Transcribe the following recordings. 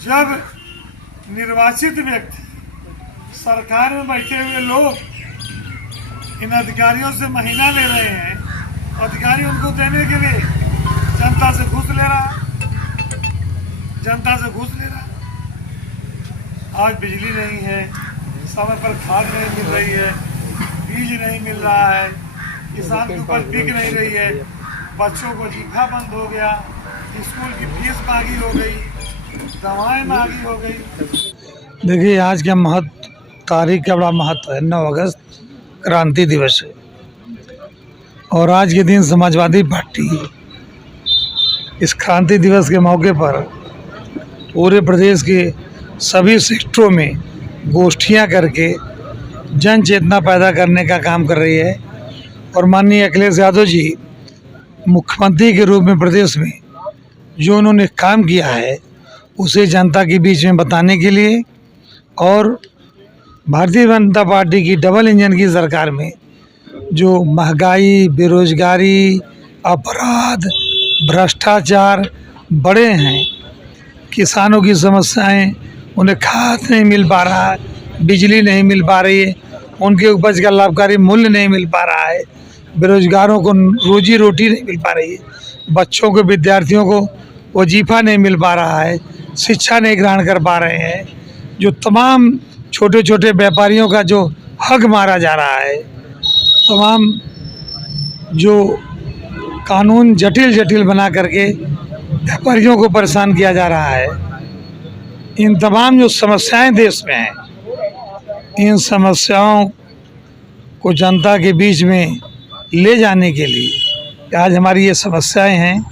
जब निर्वाचित व्यक्ति, सरकार में बैठे हुए लोग इन अधिकारियों से महीना ले रहे हैं, अधिकारी उनको देने के लिए जनता से घूस ले रहा है, आज बिजली नहीं है, समय पर खाद नहीं मिल रही है, बीज नहीं मिल रहा है, किसान की उपज बिक नहीं रही है, बच्चों को वजीफा बंद हो गया, स्कूल की फीस महंगी हो गई, दवाएं महंगी हो गई। देखिए, आज का तारीख का बड़ा महत्व है। 9 अगस्त क्रांति दिवस है और आज के दिन समाजवादी पार्टी इस क्रांति दिवस के मौके पर पूरे प्रदेश के सभी सेक्टरों में गोष्ठियां करके जन चेतना पैदा करने का काम कर रही है। और माननीय अखिलेश यादव जी मुख्यमंत्री के रूप में प्रदेश में जो उन्होंने काम किया है उसे जनता के बीच में बताने के लिए और भारतीय जनता पार्टी की डबल इंजन की सरकार में जो महंगाई, बेरोजगारी, अपराध, भ्रष्टाचार बढ़े हैं, किसानों की समस्याएं, उन्हें खाद नहीं मिल पा रहा है, बिजली नहीं मिल पा रही है, उनके उपज का लाभकारी मूल्य नहीं मिल पा रहा है, बेरोजगारों को रोजी रोटी नहीं मिल पा रही है, बच्चों को, विद्यार्थियों को वजीफा नहीं मिल पा रहा है, शिक्षा नहीं ग्रहण कर पा रहे हैं, जो तमाम छोटे छोटे व्यापारियों का जो हक मारा जा रहा है, तमाम जो कानून जटिल बना करके व्यापारियों को परेशान किया जा रहा है, इन तमाम जो समस्याएं देश में हैं, इन समस्याओं को जनता के बीच में ले जाने के लिए आज हमारी ये समस्याएं हैं,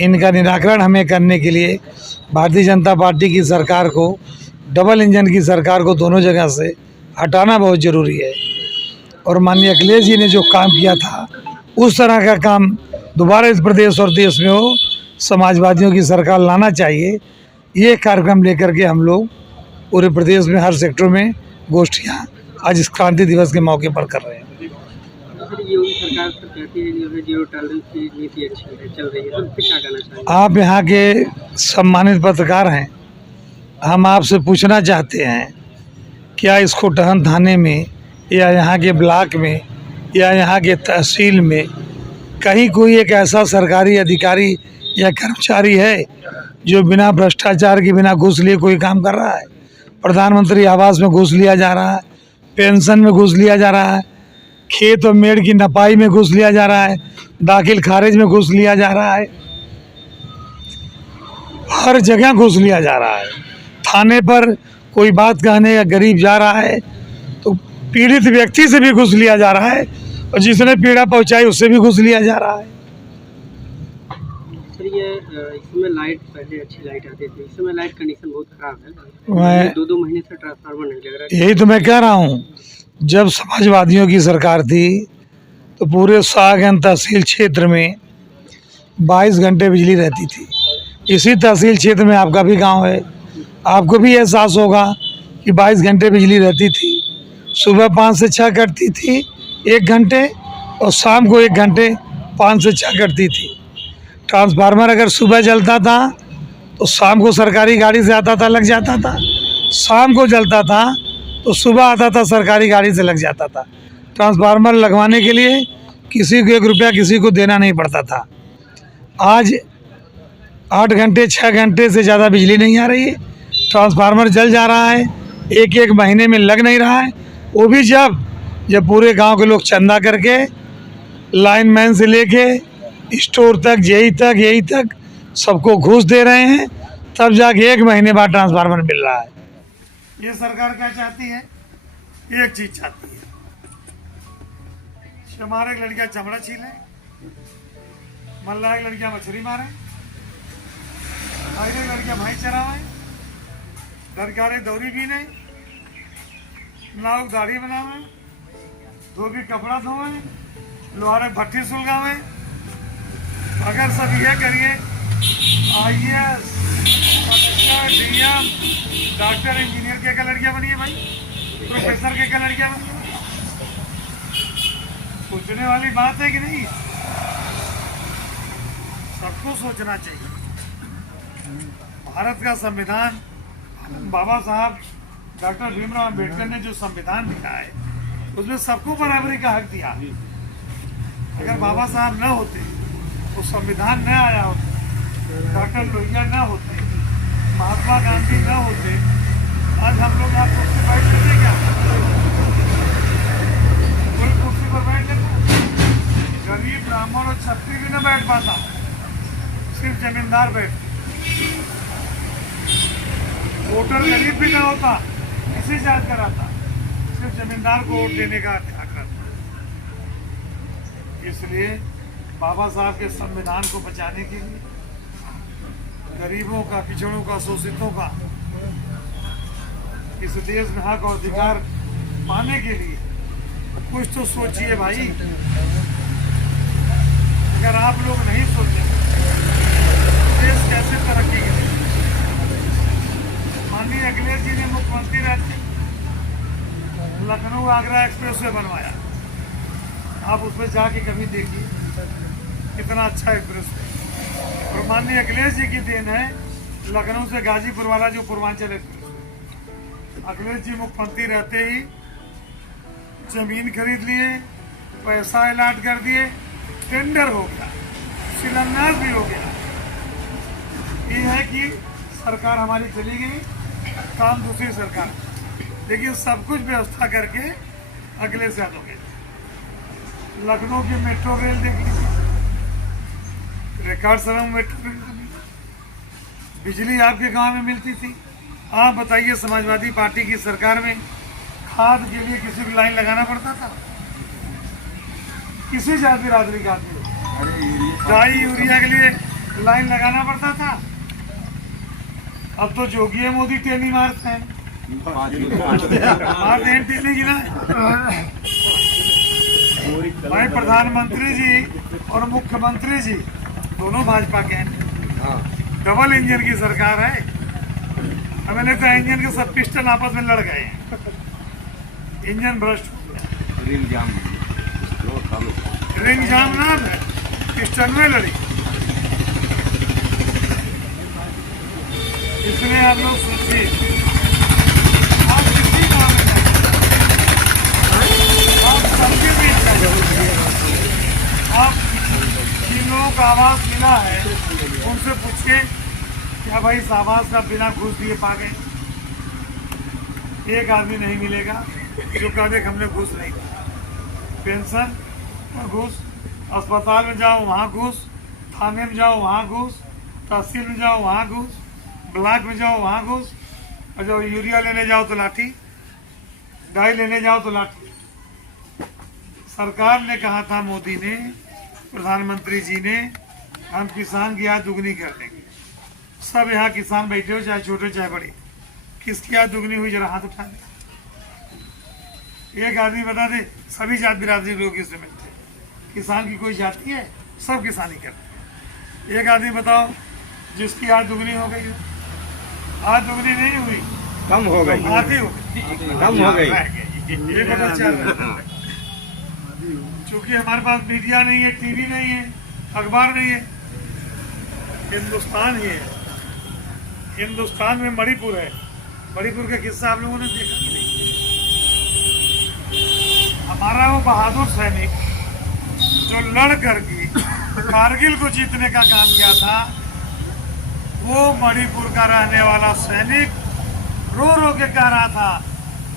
इनका निराकरण हमें करने के लिए भारतीय जनता पार्टी की सरकार को, डबल इंजन की सरकार को दोनों जगह से हटाना बहुत ज़रूरी है। और माननीय अखिलेश जी ने जो काम किया था उस तरह का काम दोबारा इस प्रदेश और देश में हो, समाजवादियों की सरकार लाना चाहिए। ये कार्यक्रम लेकर के हम लोग पूरे प्रदेश में हर सेक्टर में गोष्ठियाँ आज इस क्रांति दिवस के मौके पर कर रहे हैं। सरकार कहती है जीरो टॉलरेंस की नीति अच्छी है, चल रही है, तो क्या कहना चाहिए? आप यहाँ के सम्मानित पत्रकार हैं, हम आपसे पूछना चाहते हैं, क्या इस कोटहन थाने में या यहाँ के ब्लॉक में या यहाँ के तहसील में कहीं कोई एक ऐसा सरकारी अधिकारी या कर्मचारी है जो बिना भ्रष्टाचार के, बिना घूस लिए कोई काम कर रहा है? प्रधानमंत्री आवास में घूस लिया जा रहा है, पेंशन में घूस लिया जा रहा है, खेत और मेड़ की नपाई में घूस लिया जा रहा है, दाखिल खारिज में घूस लिया जा रहा है, हर जगह घूस लिया जा रहा है। थाने पर कोई बात कहने या गरीब जा रहा है तो पीड़ित व्यक्ति से भी घूस लिया जा रहा है और जिसने पीड़ा पहुंचाई उससे भी घूस लिया जा रहा है। सर, ये इसमें लाइट पहले अच्छी लाइट आती थी, इस समय लाइट कंडीशन बहुत खराब है, 2-2 महीने से ट्रांसफार्मर नहीं लग रहा है। यही तो मैं कह रहा हूँ, जब समाजवादियों की सरकार थी तो पूरे सागन तहसील क्षेत्र में 22 घंटे बिजली रहती थी। इसी तहसील क्षेत्र में आपका भी गांव है, आपको भी एहसास होगा कि 22 घंटे बिजली रहती थी। सुबह 5 से 6 कटती थी 1 घंटे और शाम को 1 घंटे 5 से 6 कटती थी। ट्रांसफार्मर अगर सुबह जलता था तो शाम को सरकारी गाड़ी से आता था, लग जाता था, शाम को जलता था तो सुबह आता था, सरकारी गाड़ी से लग जाता था। ट्रांसफार्मर लगवाने के लिए किसी को 1 रुपया किसी को देना नहीं पड़ता था। आज 8 घंटे 6 घंटे से ज़्यादा बिजली नहीं आ रही है, ट्रांसफार्मर जल जा रहा है, एक महीने में लग नहीं रहा है। वो भी जब पूरे गांव के लोग चंदा करके लाइनमैन से लेके स्टोर तक, यही तक सबको घूस दे रहे हैं, तब जाके 1 महीने बाद ट्रांसफार्मर मिल रहा है। ये सरकार क्या चाहती है? एक चीज चाहती है, हमारे लड़कियां चमड़ा छीले, मल्लाह की लड़कियां मछली मारे, हमारी लड़कियां भैंस चरावे, सरकारी दौरी भी नहीं, नाव दाढ़ी बनावे, धोबी कपड़ा धोवे, लोहारे भट्टी सुलगावे। अगर सब ये करिए, IAS, collector, DM, doctor, engineer के क्या लड़कियां बनिए भाई, प्रोफेसर के क्या लड़कियां बनिए? सोचने वाली बात है कि नहीं? सबको सोचना चाहिए। भारत का संविधान बाबा साहब डॉक्टर भीमराव अम्बेडकर ने जो संविधान लिखा है उसमें सबको बराबरी का हक दिया। अगर बाबा साहब न होते, वो संविधान न आया होता, डॉक्टर लोहिया न होते, महात्मा गांधी न होते, आज हम लोग यहाँ कुर्सी बैठ लेते क्या? कोई कुर्सी पर बैठ लेता? गरीब ब्राह्मण और छत्री भी न बैठ पाता, सिर्फ जमींदार बैठ। वोटर गरीब भी न होता, किसी जात का रहता, सिर्फ जमींदार को वोट देने का हक रहता। इसलिए बाबा साहब के संविधान को बचाने के लिए, गरीबों का, पिछड़ों का, शोषितों का इस देश में हक और अधिकार पाने के लिए कुछ तो सोचिए भाई। अगर आप लोग नहीं सोचे देश कैसे तरक्की करेगा? माननीय अखिलेश जी ने मुख्यमंत्री रहते लखनऊ आगरा एक्सप्रेसवे बनवाया। आप उसमें जाके कभी देखिए कितना अच्छा एक्सप्रेसवे। और माननीय अखिलेश जी की देन है लखनऊ से गाजीपुर वाला जो पूर्वांचल एक्सप्रेस। अखिलेश जी मुख्यमंत्री रहते ही जमीन खरीद लिए, पैसा अलॉट कर दिए, टेंडर हो गया, शिलान्यास भी हो गया। ये है कि सरकार हमारी चली गई, काम दूसरी सरकार, लेकिन सब कुछ व्यवस्था करके अखिलेश यादव गए। लखनऊ की मेट्रो रेल देख लीजिए, रिकॉर्ड समय मेट्रो रेल बनी। बिजली आपके गांव में मिलती थी। आप बताइए, समाजवादी पार्टी की सरकार में खाद के लिए किसी को लाइन लगाना पड़ता था? किसी जाति बिरादरी का आदमी डाई यूरिया के लिए लाइन लगाना पड़ता था? अब तो जोगी मोदी टेली मारते हैं, मारते हैं टेली की ना। भाई प्रधानमंत्री जी और मुख्यमंत्री जी दोनों भाजपा के हैं, डबल इंजन की सरकार है। हमें लगता है इंजन के सब पिस्टन आपस में लड़ गए, इंजन भ्रष्ट हो गया। रिंग जाम नाम है, पिस्टन में लड़ी। इसलिए आप लोग सोचिए, आप किसी गाँव में जाइए, आप सबके बीच जाइए, आप जिन लोगों को आवास मिला है उनसे पूछिए क्या भाई इस आवास का बिना घूस दिए पा गए? एक आदमी नहीं मिलेगा जो कहे कि हमने घूस नहीं दिया। पेंशन और घूस, अस्पताल में जाओ वहाँ घूस, थाने में जाओ वहाँ घूस, तहसील में जाओ वहाँ घूस, ब्लॉक में जाओ वहाँ घूस, और जब यूरिया लेने जाओ तो लाठी, डाई लेने जाओ तो लाठी। सरकार ने कहा था, मोदी ने, प्रधानमंत्री जी ने, हम किसान की आय दुगनी कर देंगे। सब यहाँ किसान बैठे हो, चाहे छोटे चाहे बड़े, किसकी आय दुगनी हुई जरा हाथ उठा दे। एक आदमी बता दे, सभी जात बिरादरी लोग इससे मिलते हैं। किसान की कोई जाति है? सब किसानी करते हैं। एक आदमी बताओ जिसकी आय दुगनी हो गई हो? आय दुगनी नहीं हुई, कम हो गई, आधी हो गई, कम हो गई। ये पता चल रहा है। क्योंकि हमारे पास मीडिया नहीं है, टीवी नहीं है, अखबार नहीं है। हिंदुस्तान ही है। हिंदुस्तान में मणिपुर है। मणिपुर का किस्सा आप लोगों ने देखा कि नहीं? हमारा वो बहादुर सैनिक जो लड़ करके कारगिल को जीतने का काम किया था, वो मणिपुर का रहने वाला सैनिक रो रो के कह रहा था,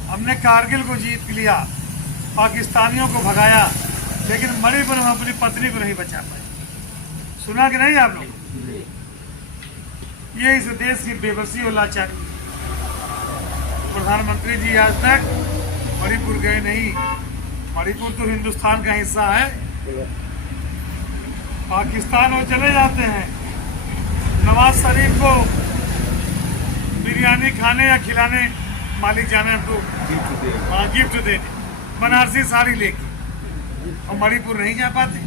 हमने कारगिल को जीत लिया, पाकिस्तानियों को भगाया, लेकिन मणिपुर में अपनी पत्नी को नहीं बचा पाए। सुना कि नहीं आप लोग? ये इस देश की बेबसी और लाचारी। प्रधानमंत्री जी आज तक मणिपुर गए नहीं। मणिपुर तो हिंदुस्तान का हिस्सा है। पाकिस्तान वो चले जाते हैं, नवाज शरीफ को बिरयानी खाने या खिलाने मालिक जाना है तो गिफ्ट देने, बनारसी साड़ी लेके, और मणिपुर नहीं जा पाते।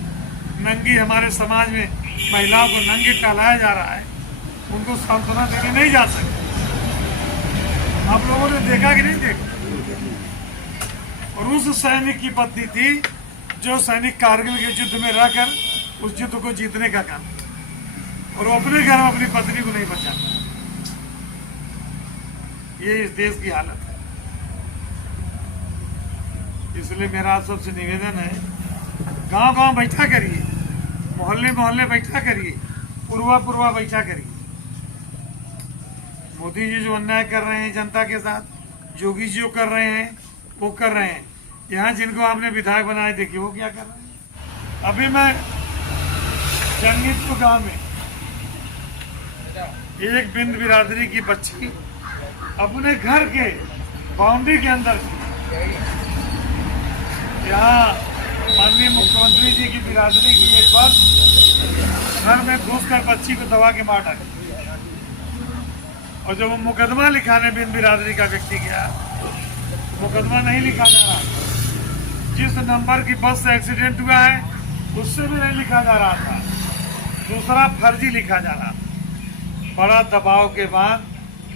नंगी हमारे समाज में महिलाओं को नंगी टहलाया जा रहा है, उनको सांत्वना देने नहीं जा सकते। आप लोगों ने देखा कि नहीं देखा? और उस सैनिक की पत्नी थी जो सैनिक कारगिल के युद्ध में रहकर उस युद्ध को जीतने का काम, और वो अपने घर में अपनी पत्नी को नहीं बचा। ये इस देश की हालत है। इसलिए मेरा आप सबसे निवेदन है, गांव गांव बैठा करिए, मोहल्ले मोहल्ले बैठा करिए, पुरवा पुरवा बैठा करिए। मोदी जी जो अन्याय कर रहे हैं जनता के साथ, योगी जी जो कर रहे हैं वो कर रहे हैं। यहाँ जिनको आपने विधायक बनाए देखिए वो क्या कर रहे हैं। अभी मैं जंगीपुर गांव में एक बिंद बिरादरी की बच्ची अपने घर के बाउंड्री के अंदर यहाँ माननीय मुख्यमंत्री जी की बिरादरी की एक बस घर में घुसकर बच्ची को दबा के मार डाली। और जब वो मुकदमा लिखाने बिन बिरादरी का व्यक्ति गया, मुकदमा नहीं लिखा जा रहा। जिस नंबर की बस से एक्सीडेंट हुआ है उससे भी नहीं लिखा जा रहा था, दूसरा फर्जी लिखा जा रहा था। बड़ा दबाव के बाद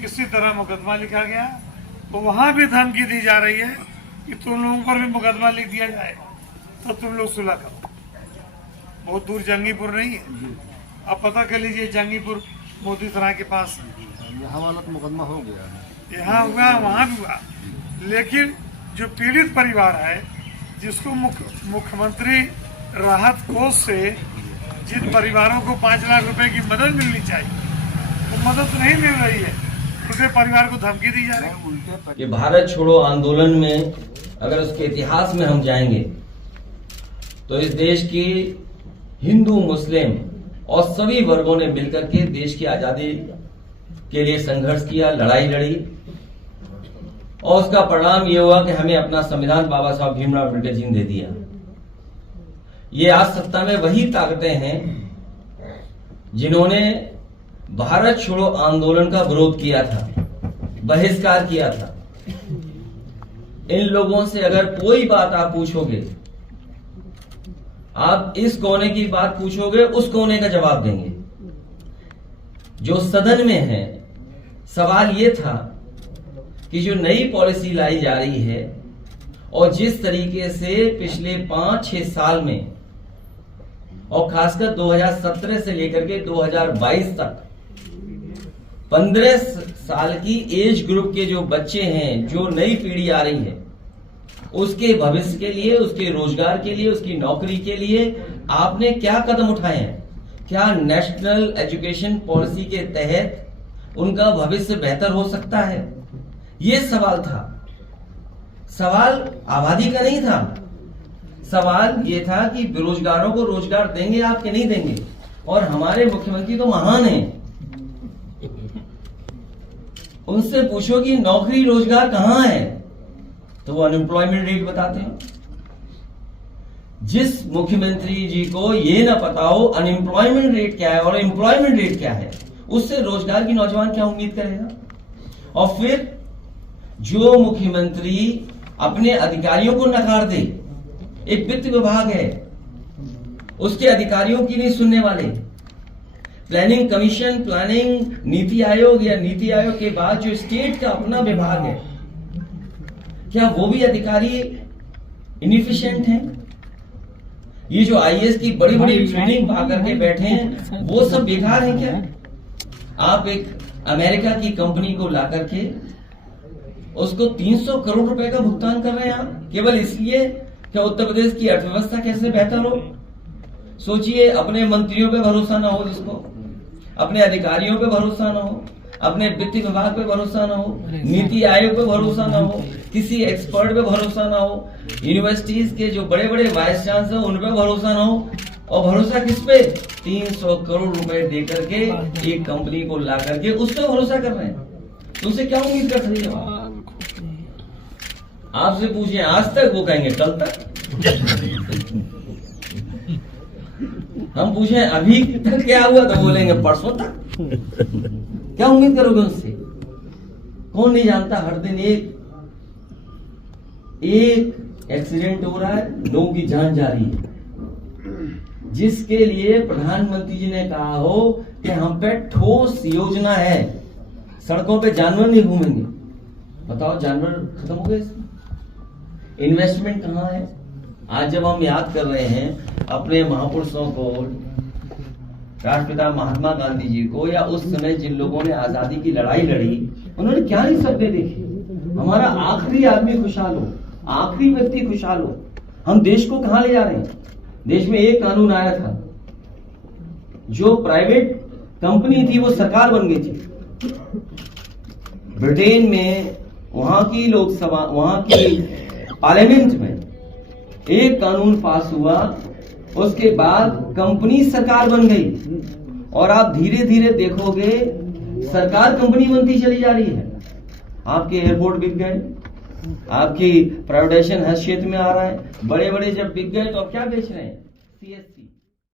किसी तरह मुकदमा लिखा गया। तो वहाँ भी धमकी दी जा रही है कि तुम लोगों पर भी मुकदमा लिख दिया जाए तो तुम लोग सुलह करो। बहुत दूर जंगीपुर नहीं है, अब पता कर लीजिए जंगीपुर मोदी सराय के पास यहाँ वाला तो मुकदमा हो गया है, यहाँ हुआ वहाँ भी हुआ। लेकिन जो पीड़ित परिवार है जिसको मुख्यमंत्री राहत कोष से जिन परिवारों को 5 लाख रुपए की मदद मिलनी चाहिए वो मदद नहीं मिल रही है, उनके परिवार को धमकी दी जा रही है। कि भारत छोड़ो आंदोलन में अगर उसके इतिहास में हम जाएंगे तो इस देश की हिंदू मुस्लिम और सभी वर्गों ने मिलकर के देश की आजादी के लिए संघर्ष किया, लड़ाई लड़ी और उसका परिणाम ये हुआ कि हमें अपना संविधान बाबा साहब भीमराव अम्बेडकर जी ने दे दिया। ये आज सत्ता में वही ताकतें हैं जिन्होंने भारत छोड़ो आंदोलन का विरोध किया था, बहिष्कार किया था। इन लोगों से अगर कोई बात आप पूछोगे, आप इस कोने की बात पूछोगे उस कोने का जवाब देंगे। जो सदन में है, सवाल ये था कि जो नई पॉलिसी लाई जा रही है और जिस तरीके से पिछले 5-6 साल में और खासकर 2017 से लेकर के 2022 तक 15 साल की एज ग्रुप के जो बच्चे हैं, जो नई पीढ़ी आ रही है, उसके भविष्य के लिए, उसके रोजगार के लिए, उसकी नौकरी के लिए आपने क्या कदम उठाए हैं? क्या नेशनल एजुकेशन पॉलिसी के तहत उनका भविष्य बेहतर हो सकता है? ये सवाल था। सवाल आबादी का नहीं था, सवाल ये था कि बेरोजगारों को रोजगार देंगे आप कि नहीं देंगे। और हमारे मुख्यमंत्री तो महान हैं, उनसे पूछो कि नौकरी रोजगार कहां है तो वो अनएम्प्लॉयमेंट रेट बताते हैं। जिस मुख्यमंत्री जी को ये ना पता हो अनएम्प्लॉयमेंट रेट क्या है और एम्प्लॉयमेंट रेट क्या है, उससे रोजगार की नौजवान क्या उम्मीद करेगा? और फिर जो मुख्यमंत्री अपने अधिकारियों को नकार दे, एक वित्त विभाग है, उसके अधिकारियों की नहीं सुनने वाले, planning commission, planning NITI Aayog या नीति आयोग के बाद जो स्टेट का अपना विभाग है, क्या वो भी अधिकारी इनएफिशिएंट हैं? ये जो आईएएस की बड़ी बड़ी ट्रेनिंग पा करके बैठे हैं वो सब बेकार है क्या? आप एक अमेरिका की कंपनी को ला करके उसको 300 करोड़ रुपए का भुगतान कर रहे हैं आप, केवल इसलिए कि उत्तर प्रदेश की अर्थव्यवस्था कैसे बेहतर हो। सोचिए, अपने मंत्रियों पे भरोसा ना हो, जिसको अपने अधिकारियों पे भरोसा ना हो, अपने वित्त विभाग पे भरोसा ना हो, नीति आयोग पे भरोसा ना हो, किसी एक्सपर्ट पे भरोसा ना हो, यूनिवर्सिटीज के जो बड़े बड़े वाइस चांसलर उन पे भरोसा ना हो, और भरोसा किस पे? 300 करोड़ रुपए दे करके एक कंपनी को ला करके उस पर भरोसा कर रहे हैं। तो उसे क्या उम्मीद कर सकते हो? आपसे पूछिए, आज तक, वो कहेंगे कल तक। हम पूछे अभी तक क्या हुआ तो बोलेंगे परसों तक। क्या उम्मीद करोगे उससे? कौन नहीं जानता, हर दिन एक एक्सीडेंट हो रहा है, लोगों की जान जा रही है, जिसके लिए प्रधानमंत्री जी ने कहा हो कि हम पे ठोस योजना है, सड़कों पे जानवर नहीं घूमेंगे। बताओ, जानवर खत्म हो गए इसमें? इन्वेस्टमेंट कहां है? आज जब हम याद कर रहे हैं अपने महापुरुषों को, राष्ट्रपिता महात्मा गांधी जी को, या उस समय जिन लोगों ने आजादी की लड़ाई लड़ी, उन्होंने क्या नहीं सपने देखे? हमारा आखिरी आदमी खुशहाल हो, आखिरी व्यक्ति खुशहाल हो। हम देश को कहां ले जा रहे हैं? देश में एक कानून आया था, जो प्राइवेट कंपनी थी वो सरकार बन गई थी। ब्रिटेन में वहां की लोकसभा, वहां की पार्लियामेंट में एक कानून पास हुआ, उसके बाद कंपनी सरकार बन गई। और आप धीरे धीरे देखोगे सरकार कंपनी बनती चली जा रही है। आपके एयरपोर्ट बिक गए, आपकी प्राइवेटाइजेशन हर क्षेत्र में आ रहा है। बड़े बड़े जब बिक गए तो अब क्या बेच रहे हैं? CSC